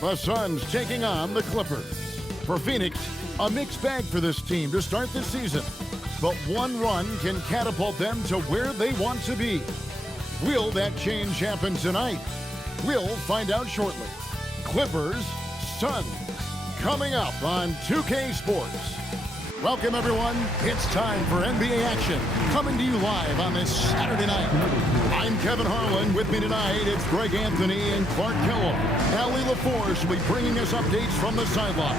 The Suns taking on the Clippers. For Phoenix, a mixed bag for this team to start the season. But one run can catapult them to where they want to be. Will that change happen tonight? We'll find out shortly. Clippers, Suns, coming up on 2K Sports. Welcome, everyone. It's time for NBA action, coming to you live on this Saturday night. I'm Kevin Harlan. With me tonight, it's Greg Anthony and Clark Kellogg. Allie LaForce will be bringing us updates from the sideline.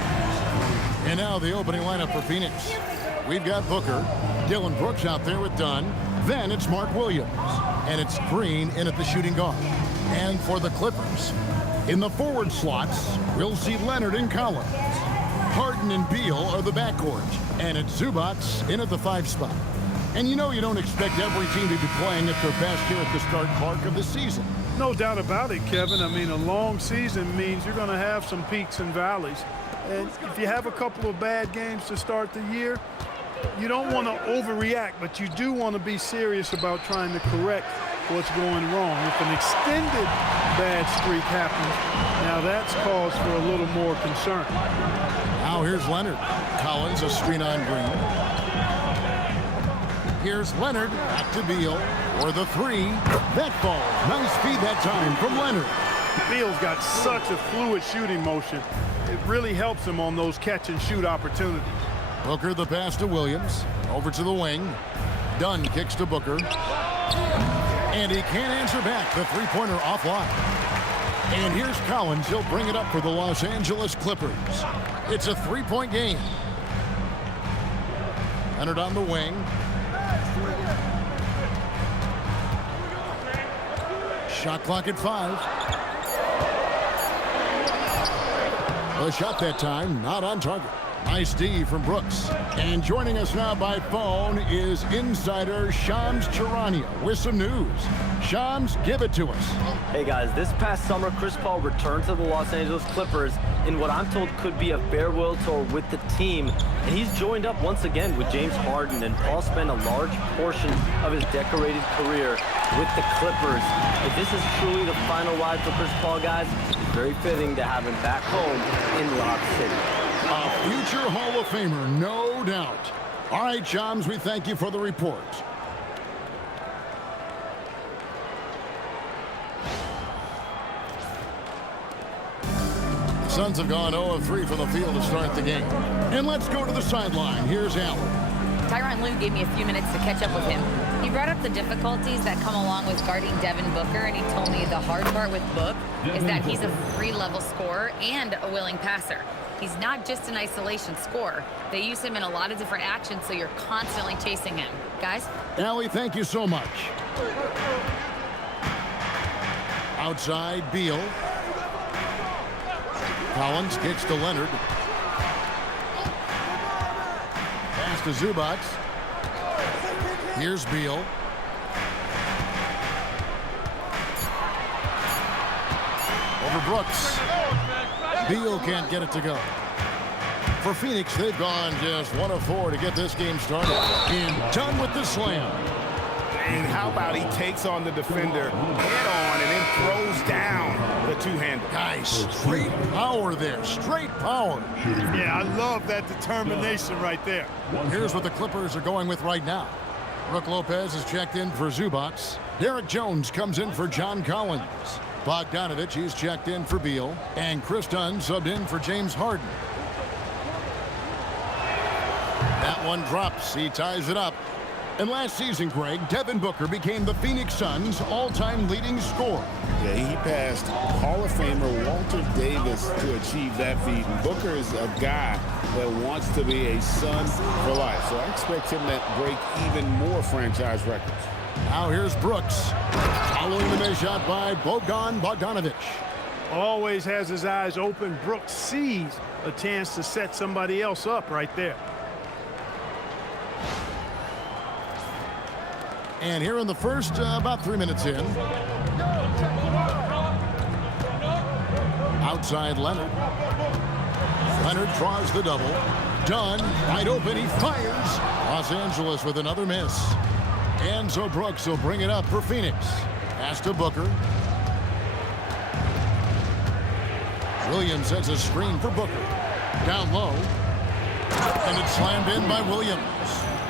And now the opening lineup for Phoenix. We've got Booker, Dillon Brooks out there with Dunn. Then it's Mark Williams. And it's Green in at the shooting guard. And for the Clippers, in the forward slots, we'll see Leonard and Collins. Harden and Beal are the backcourt. And it's Zubac in at the 5 spot. And you know you don't expect every team to be playing at their best here at the start part of the season. No doubt about it, Kevin. I mean, a long season means you're going to have some peaks and valleys. And if you have a couple of bad games to start the year, you don't want to overreact, but you do want to be serious about trying to correct what's going wrong. If an extended bad streak happens, now that's cause for a little more concern. Now here's Leonard. Collins, a screen on Green. Here's Leonard, back to Beal for the 3. That falls. Nice feed that time from Leonard. Beal's got such a fluid shooting motion. It really helps him on those catch-and-shoot opportunities. Booker the pass to Williams. Over to the wing. Dunn kicks to Booker. And he can't answer back. The three-pointer offline. And here's Collins. He'll bring it up for the Los Angeles Clippers. It's a 3-point game. Leonard on the wing. Shot clock at 5. The shot that time, not on target. Nice D from Brooks. And joining us now by phone is insider Shams Charania with some news. Shams, give it to us. Hey guys, this past summer, Chris Paul returned to the Los Angeles Clippers in what I'm told could be a farewell tour with the team. And he's joined up once again with James Harden, and Paul spent a large portion of his decorated career with the Clippers. If this is truly the final ride for Chris Paul, guys, it's very fitting to have him back home in Lob City. A future Hall of Famer, no doubt. All right, Shams, we thank you for the report. The Suns have gone 0 of 3 from the field to start the game. And let's go to the sideline. Here's Allen. Tyronn Lue gave me a few minutes to catch up with him. He brought up the difficulties that come along with guarding Devin Booker, and he told me the hard part with Book is that he's a 3-level scorer and a willing passer. He's not just an isolation scorer. They use him in a lot of different actions, so you're constantly chasing him. Guys? Allie, thank you so much. Outside, Beal. Collins kicks to Leonard. Pass to Zubac. Here's Beal. Over Brooks. Beal can't get it to go. For Phoenix, they've gone just 1 of 4 to get this game started. And done with the slam. And how about he takes on the defender head on and then throws down the two-hander. Nice straight power there. Straight power. Yeah, I love that determination right there. Here's what the Clippers are going with right now. Brook Lopez is checked in for Zubac. Derek Jones comes in for John Collins. Bogdanovic, he's checked in for Beal. And Chris Dunn subbed in for James Harden. That one drops. He ties it up. And last season, Greg, Devin Booker became the Phoenix Suns' all-time leading scorer. Yeah, he passed Hall of Famer Walter Davis to achieve that feat. And Booker is a guy that wants to be a Sun for life. So I expect him to break even more franchise records. Now here's Brooks. Following the miss shot by Bogdanovic. Always has his eyes open. Brooks sees a chance to set somebody else up right there. And here in the first, about 3 minutes in. Outside Leonard. Leonard draws the double. Dunn, wide open, he fires. Los Angeles with another miss. And so Brooks will bring it up for Phoenix. Pass to Booker. Williams sets a screen for Booker. Down low. And it's slammed in by Williams.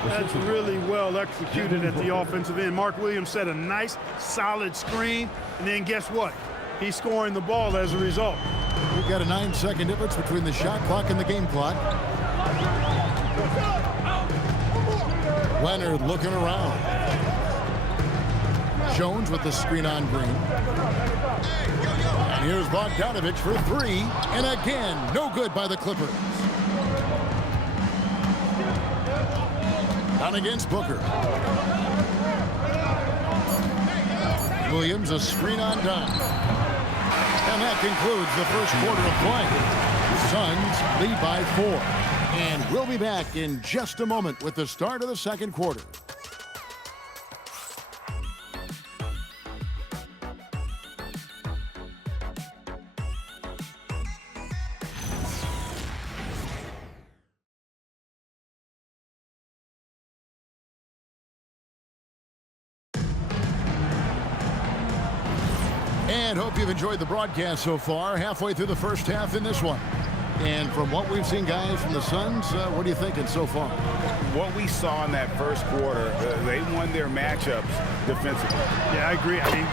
That's really well executed at the offensive end. Mark Williams set a nice, solid screen, and then guess what? He's scoring the ball as a result. We've got a 9-second difference between the shot clock and the game clock. Leonard looking around. Jones with the screen on Green. And here's Bogdanovich for three. And again, no good by the Clippers. Down against Booker. Williams a screen on Dunn. And that concludes the first quarter of play. The Suns lead by 4. And we'll be back in just a moment with the start of the second quarter. And hope you've enjoyed the broadcast so far. Halfway through the first half in this one. And from what we've seen, guys, from the Suns, what are you thinking so far? What we saw in that first quarter, they won their matchups defensively. Yeah, I agree. I mean,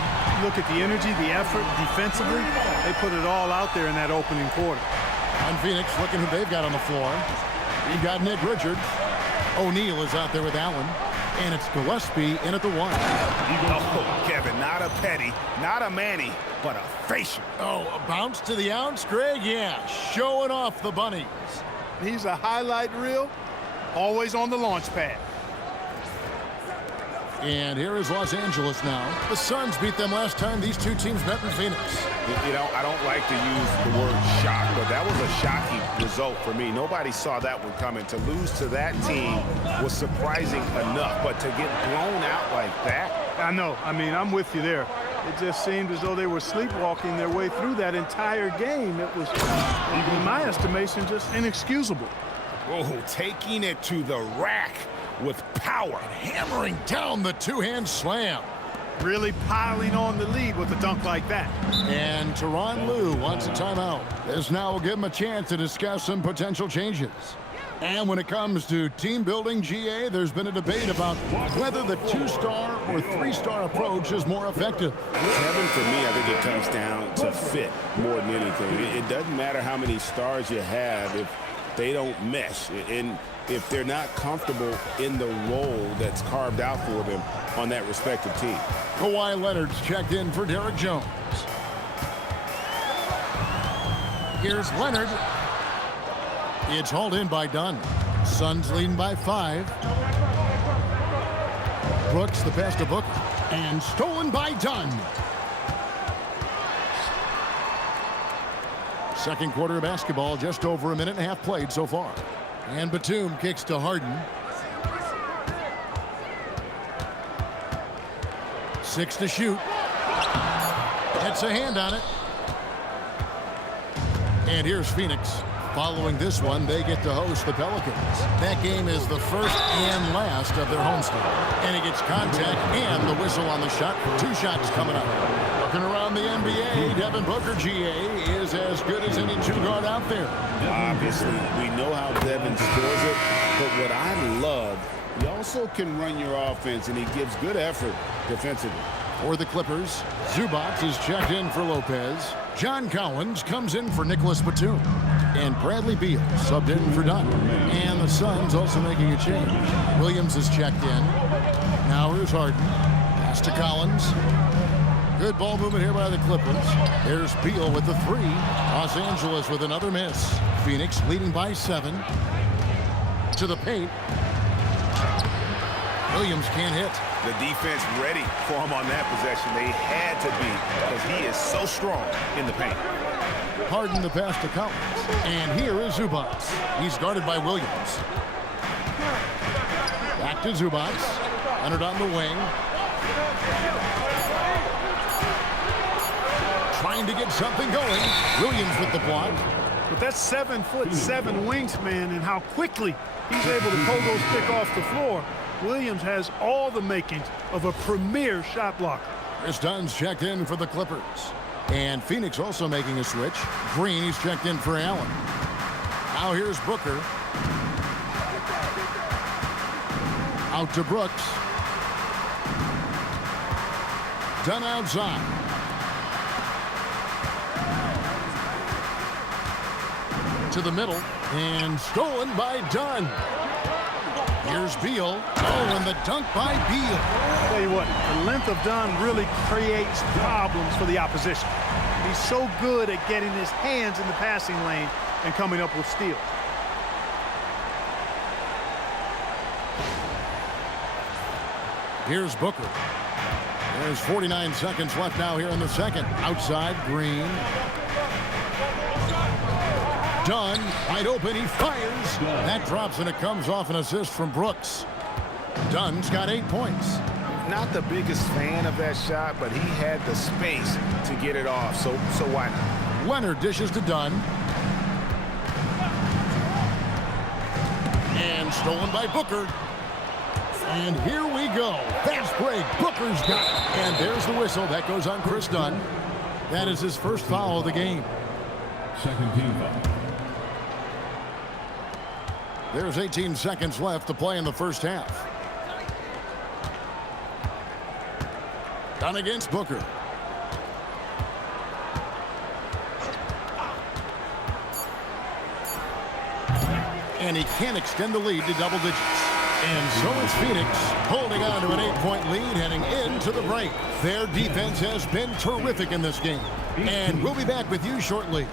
look at the energy, the effort defensively. They put it all out there in that opening quarter. On Phoenix, looking who they've got on the floor. You've got Nick Richards. O'Neal is out there with Allen. And it's Gillespie in at the 1. Oh, Kevin, not a Petty, not a Manny, but a facial. Oh, a bounce to the ounce, Greg? Yeah, showing off the bunnies. He's a highlight reel, always on the launch pad. And here is Los Angeles now. The Suns beat them last time these two teams met in Phoenix. You know, I don't like to use the word shock, but that was a shocking result for me. Nobody saw that one coming. To lose to that team was surprising enough, but to get blown out like that. I know. I mean, I'm with you there. It just seemed as though they were sleepwalking their way through that entire game. It was, in my estimation, just inexcusable. Oh, taking it to the rack with power. Hammering down the two-hand slam. Really piling on the lead with a dunk like that. And Tyronn Lue wants a timeout. This now will give him a chance to discuss some potential changes. And when it comes to team building, GA, there's been a debate about whether the 2-star or 3-star approach is more effective. Kevin, for me, I think it comes down to fit more than anything. It doesn't matter how many stars you have if they don't mesh. And if they're not comfortable in the role that's carved out for them on that respective team. Kawhi Leonard's checked in for Derek Jones. Here's Leonard. It's hauled in by Dunn. Suns leading by 5. Brooks the pass to Booker. And stolen by Dunn. Second quarter of basketball, just over a minute and a half played so far. And Batum kicks to Harden. 6 to shoot. Gets a hand on it. And here's Phoenix. Following this one, they get to host the Pelicans. That game is the first and last of their homestand. And it gets contact and the whistle on the shot. 2 shots coming up. Looking around the NBA, Devin Booker, GA, is as good as any 2-guard out there. Obviously, we know how Devin scores it, but what I love, he also can run your offense, and he gives good effort defensively. For the Clippers, Zubac is checked in for Lopez. John Collins comes in for Nicholas Batum. And Bradley Beal subbed in for Dunn. And the Suns also making a change. Williams is checked in. Now here's Harden. Pass to Collins. Good ball movement here by the Clippers. There's Beal with the 3. Los Angeles with another miss. Phoenix leading by 7. To the paint. Williams can't hit. The defense ready for him on that possession. They had to be, because he is so strong in the paint. Harden the pass to Collins. And here is Zubac. He's guarded by Williams. Back to Zubac. Leonard on the wing. Trying to get something going. Williams with the block. But that's 7'7" wingspan, and how quickly he's able to pogo stick off the floor. Williams has all the makings of a premier shot blocker. Chris Dunn's checked in for the Clippers. And Phoenix also making a switch. Green, he's checked in for Allen. Now here's Booker. Out to Brooks. Dunn outside. To the middle. And stolen by Dunn. Here's Beal. Oh, and the dunk by Beal. I'll tell you what, the length of Dunn really creates problems for the opposition. He's so good at getting his hands in the passing lane and coming up with steals. Here's Booker. There's 49 seconds left now here in the second. Outside, Green. Dunn, wide open, he fires. That drops and it comes off an assist from Brooks. Dunn's got 8 points. Not the biggest fan of that shot, but he had the space to get it off, so why not? Leonard dishes to Dunn. And stolen by Booker. And here we go. Fast break. Booker's got it. And there's the whistle. That goes on Chris Dunn. That is his first foul of the game. Second team foul. There's 18 seconds left to play in the first half. Dunn against Booker. And he can't extend the lead to double digits. And so it's Phoenix holding on to an 8-point lead heading into the break. Their defense has been terrific in this game. And we'll be back with you shortly.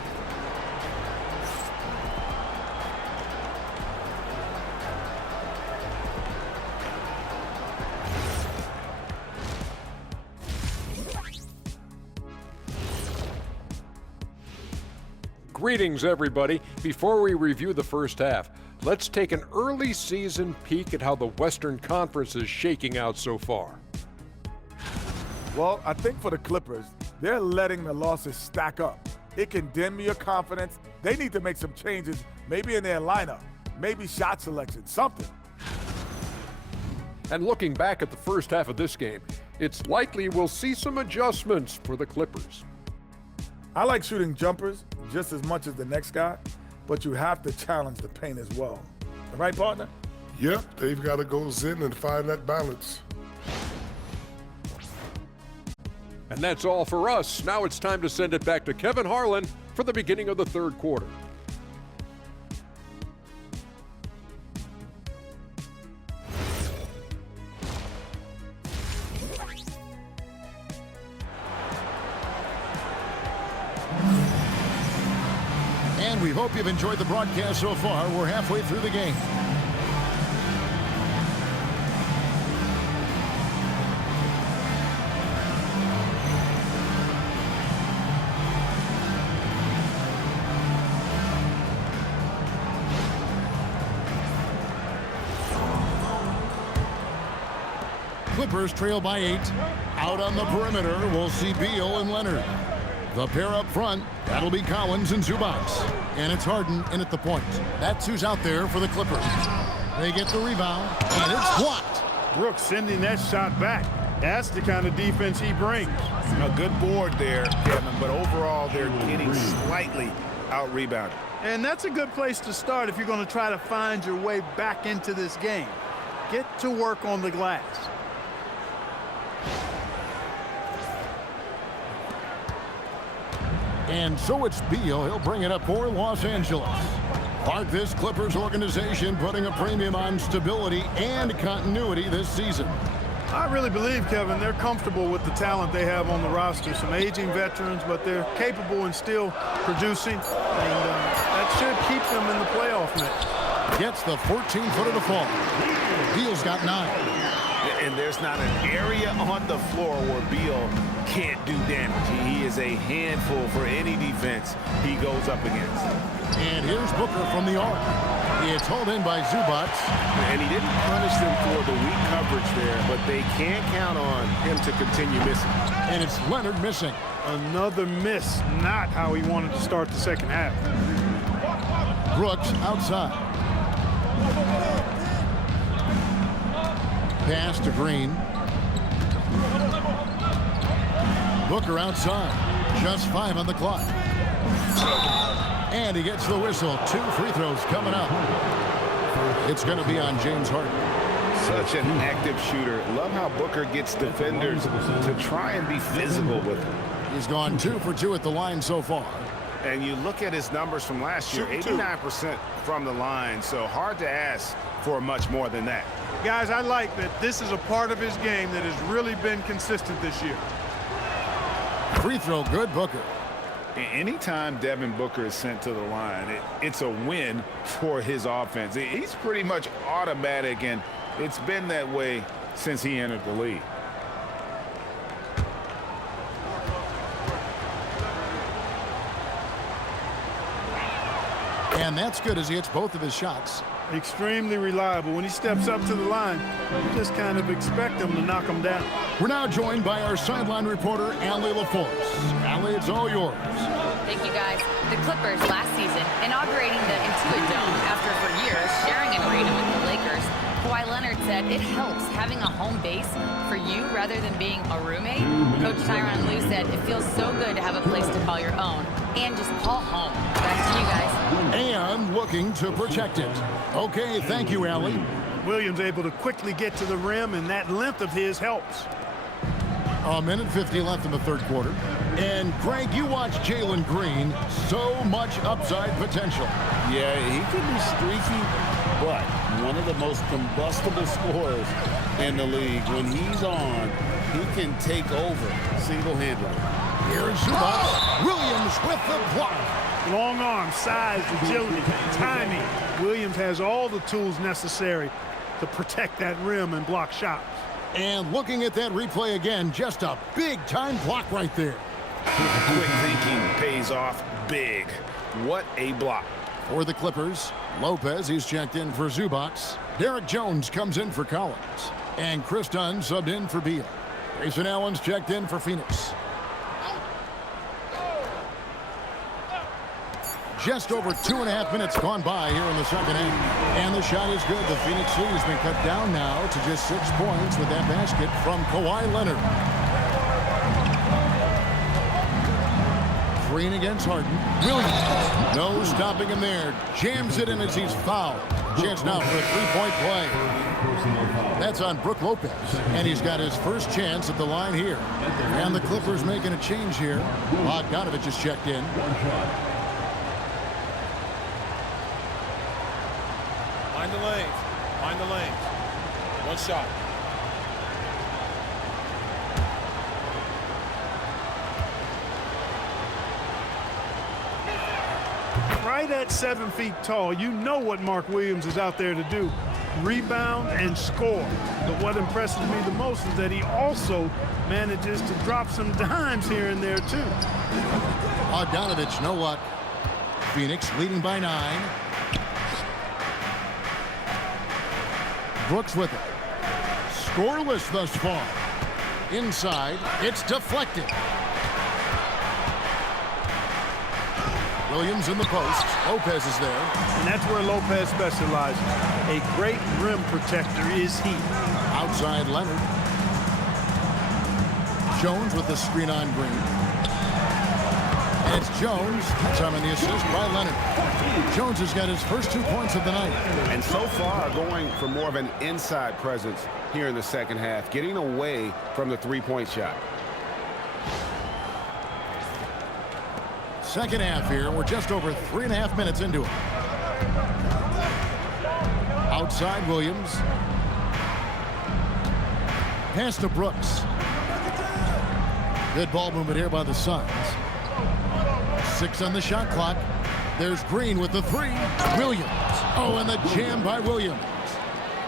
Greetings, everybody. Before we review the first half, let's take an early season peek at how the Western Conference is shaking out so far. Well, I think for the Clippers, they're letting the losses stack up. It can dim your confidence. They need to make some changes, maybe in their lineup, maybe shot selection, something. And looking back at the first half of this game, it's likely we'll see some adjustments for the Clippers. I like shooting jumpers just as much as the next guy, but you have to challenge the paint as well. Right, partner? Yep, they've got to go in and find that balance. And that's all for us. Now it's time to send it back to Kevin Harlan for the beginning of the third quarter. And we hope you've enjoyed the broadcast so far. We're halfway through the game. Clippers trail by 8. Out on the perimeter, we'll see Beal and Leonard. The pair up front, that'll be Collins and Zubac. And it's Harden in at the point. That's who's out there for the Clippers. They get the rebound, and it's blocked. Brooks sending that shot back. That's the kind of defense he brings. A good board there, Kevin, but overall they're getting slightly out-rebounded. And that's a good place to start if you're going to try to find your way back into this game. Get to work on the glass. And so it's Beal. He'll bring it up for Los Angeles. Mark this Clippers organization putting a premium on stability and continuity this season. I really believe, Kevin, they're comfortable with the talent they have on the roster. Some aging veterans, but they're capable and still producing. And that should keep them in the playoff mix. Gets the 14-footer to fall. Beal's got 9. And there's not an area on the floor where Beal can't do damage. He is a handful for any defense he goes up against. And here's Booker from the arc. It's hauled in by Zubac. And he didn't punish them for the weak coverage there, but they can't count on him to continue missing. And it's Leonard missing. Another miss, not how he wanted to start the second half. Brooks outside. Pass to Green. Booker outside. Just 5 on the clock. And he gets the whistle. 2 free throws coming up. It's going to be on James Harden. Such an active shooter. Love how Booker gets defenders to try and be physical with him. He's gone 2 for 2 at the line so far. And you look at his numbers from last year, 89% from the line, so hard to ask for much more than that. Guys, I like that this is a part of his game that has really been consistent this year. Free throw good, Booker. Anytime Devin Booker is sent to the line, it's a win for his offense. He's pretty much automatic, and it's been that way since he entered the league. And that's good as he hits both of his shots. Extremely reliable. When he steps up to the line, you just kind of expect him to knock him down. We're now joined by our sideline reporter, Allie LaForce. Allie, it's all yours. Thank you, guys. The Clippers last season inaugurating the Intuit Dome after for years sharing an arena with the Lakers. Kawhi Leonard said it helps having a home base for you rather than being a roommate. Coach Tyronn Lue said it feels so good to have a place to call your own and just call home. Back to you guys. And looking to protect it. Okay, thank you, Allie. Williams able to quickly get to the rim, and that length of his helps. 1:50 left in the third quarter. And Greg, you watch Jalen Green. So much upside potential. Yeah, he can be streaky, but one of the most combustible scorers in the league. When he's on, he can take over single-handedly. Here's Zubac. Williams with the block. Long arm, size, agility, timing. Williams has all the tools necessary to protect that rim and block shots. And looking at that replay again, just a big-time block right there. Quick thinking pays off big. What a block. For the Clippers, Lopez, he's checked in for Zubac. Derek Jones comes in for Collins. And Chris Dunn subbed in for Beal. Grayson Allen's checked in for Phoenix. Just over 2.5 minutes gone by here in the second half. And the shot is good. The Phoenix lead has been cut down now to just 6 points with that basket from Kawhi Leonard. Green against Harden. Williams. No stopping him there. Jams it in as he's fouled. Chance now for a 3-point play. That's on Brook Lopez. And he's got his first chance at the line here. And the Clippers making a change here. Bogdanovich is checked in. Find the lanes. Find the lanes. One shot. Right at 7 feet tall, you know what Mark Williams is out there to do. Rebound and score. But what impresses me the most is that he also manages to drop some dimes here and there, too. Bogdanovich, no luck. Phoenix leading by 9. Brooks with it. Scoreless thus far. Inside, it's deflected. Williams in the post. Lopez is there. And that's where Lopez specializes. A great rim protector is he. Outside Leonard. Jones with the screen on Green. And it's Jones. Time on the assist by Leonard. Jones has got his first 2 points of the night. And so far going for more of an inside presence here in the second half, getting away from the three-point shot. Second half here. We're just over 3.5 minutes into it. Outside Williams. Pass to Brooks. Good ball movement here by the Suns. 6 on the shot clock. There's Green with the 3. Williams. Oh, and the jam by Williams.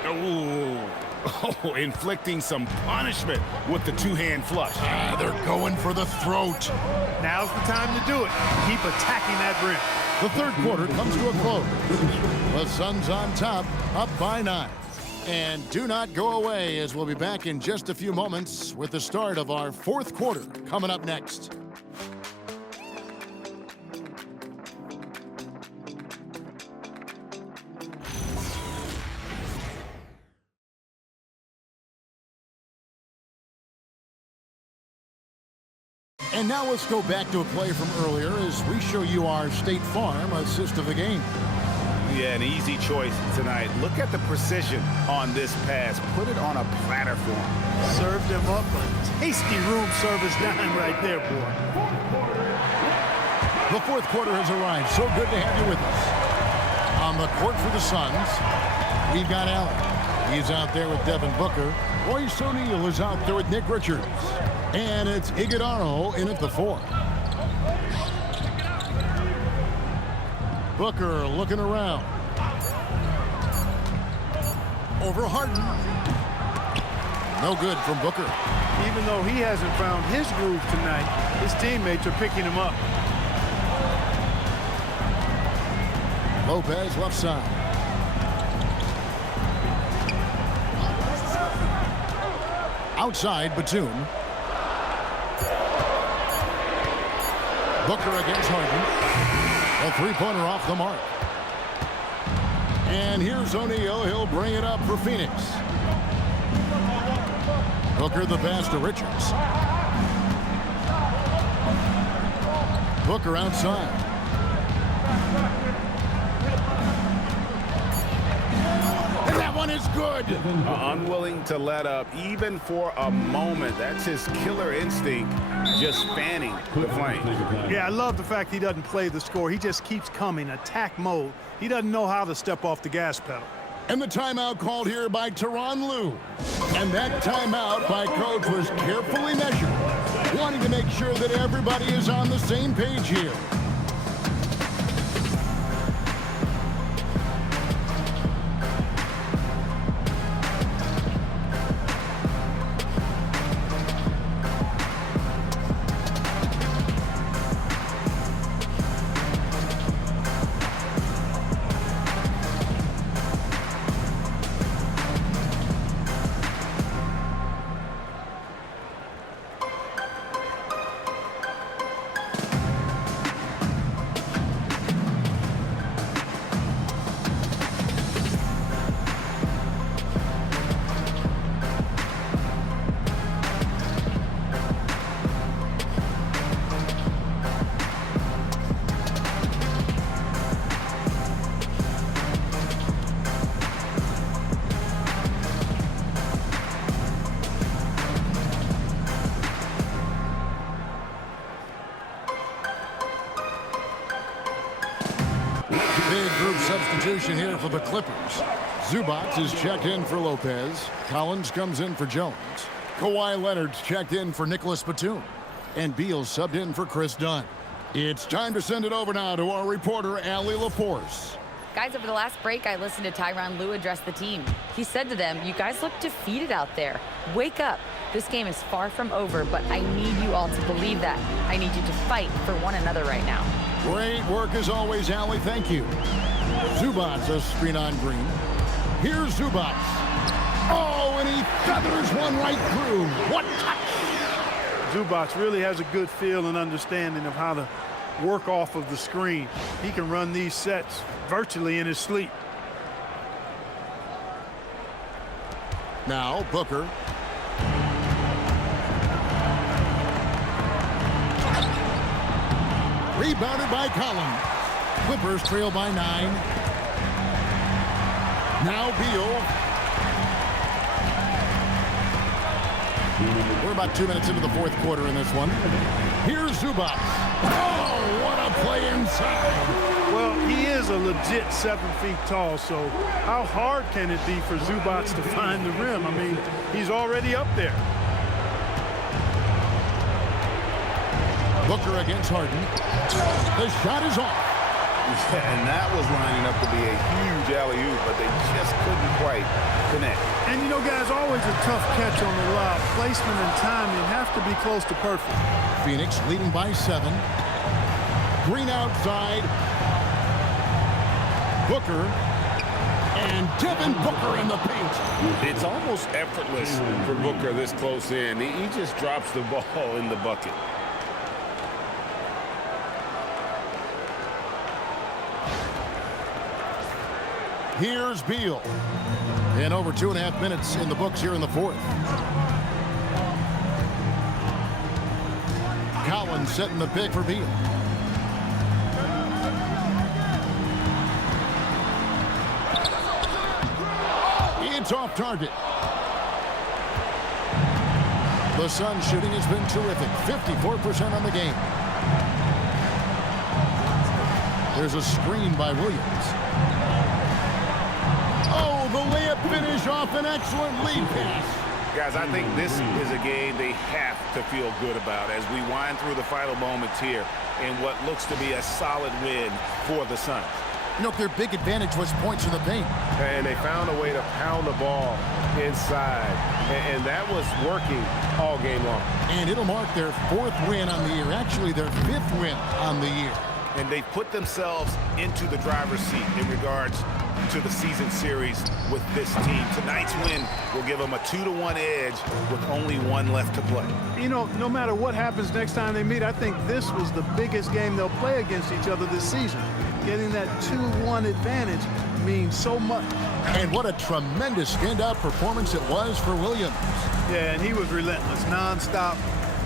Oh, inflicting some punishment with the two-hand flush. They're going for the throat. Now's the time to do it. Keep attacking that rim. The third quarter comes to a close. The Suns on top, up by 9. And do not go away, as we'll be back in just a few moments with the start of our fourth quarter coming up next. And now let's go back to a play from earlier as we show you our State Farm assist of the game. Yeah, an easy choice tonight. Look at the precision on this pass. Put it on a platter for him. Served him up a tasty room service dime right there, boy. The fourth quarter has arrived. So good to have you with us. On the court for the Suns, we've got Allen. He's out there with Devin Booker. Royce O'Neal is out there with Nick Richards. And it's Iguodala in at the 4. Booker looking around. Over Harden. No good from Booker. Even though he hasn't found his groove tonight, his teammates are picking him up. Lopez left side. Outside, Batum. Booker against Harden. A three-pointer off the mark. And here's O'Neal. He'll bring it up for Phoenix. Booker the pass to Richards. Booker outside. And that one is good. Unwilling to let up even for a moment. That's his killer instinct, just fanning the flame. Yeah, I love the fact he doesn't play the score. He just keeps coming, attack mode. He doesn't know how to step off the gas pedal. And the timeout called here by Tyronn Lue. And that timeout by Coach was carefully measured, wanting to make sure that everybody is on the same page here. Big group substitution here for the Clippers. Zubac is checked in for Lopez. Collins comes in for Jones. Kawhi Leonard's checked in for Nicholas Batum. And Beal subbed in for Chris Dunn. It's time to send it over now to our reporter, Allie LaForce. Guys, over the last break, I listened to Tyronn Lue address the team. He said to them, "You guys look defeated out there. Wake up. This game is far from over, but I need you all to believe that. I need you to fight for one another right now." Great work as always, Allie. Thank you. Zubac a screen on Green. Here's Zubac. Oh, and he feathers one right through. What touch! Zubac really has a good feel and understanding of how to work off of the screen. He can run these sets virtually in his sleep. Now Booker. Rebounded by Collins. Clippers trail by 9. Now Beal. We're about 2 minutes into the fourth quarter in this one. Here's Zubac. Oh, what a play inside. Well, he is a legit 7 feet tall, so how hard can it be for Zubac to find the rim? I mean, he's already up there. Booker against Harden. The shot is off. Yeah, and that was lining up to be a huge alley-oop, but they just couldn't quite connect. And you know, guys, always a tough catch on the lob. Placement and timing have to be close to perfect. Phoenix leading by 7. Green outside. Booker. And Devin Booker in the paint. It's almost effortless for Booker this close in. He just drops the ball in the bucket. Here's Beal. And over 2.5 minutes in the books here in the fourth. Collins Allen setting the pick for Beal. It's off target. The Suns shooting has been terrific. 54% on the game. There's a screen by Williams. Oh, the layup finish off an excellent lead pass. Guys, I think this is a game they have to feel good about as we wind through the final moments here in what looks to be a solid win for the Suns. You know, their big advantage was points in the paint. And they found a way to pound the ball inside. And that was working all game long. And it'll mark their 4th win on the year. Actually, their 5th win on the year. And they've put themselves into the driver's seat in regards to the season series with this team. Tonight's win will give them a 2-1 edge with only 1 left to play. You know, no matter what happens next time they meet, I think this was the biggest game they'll play against each other this season. Getting that 2-1 advantage means so much. And what a tremendous standout performance it was for Williams. Yeah, and he was relentless, nonstop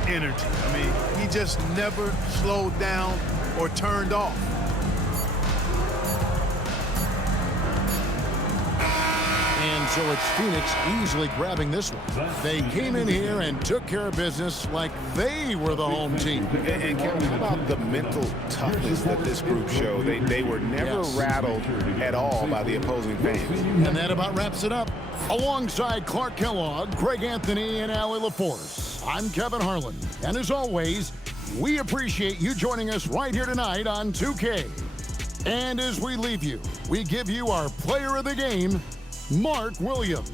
energy. I mean, he just never slowed down or turned off. And so it's Phoenix easily grabbing this one. They came in here and took care of business like they were the home team. And Kevin, how about the mental toughness that this group showed? They were never rattled at all by the opposing fans. And that about wraps it up. Alongside Clark Kellogg, Greg Anthony, and Allie LaForce, I'm Kevin Harlan. And as always, we appreciate you joining us right here tonight on 2K. And as we leave you, we give you our player of the game, Mark Williams.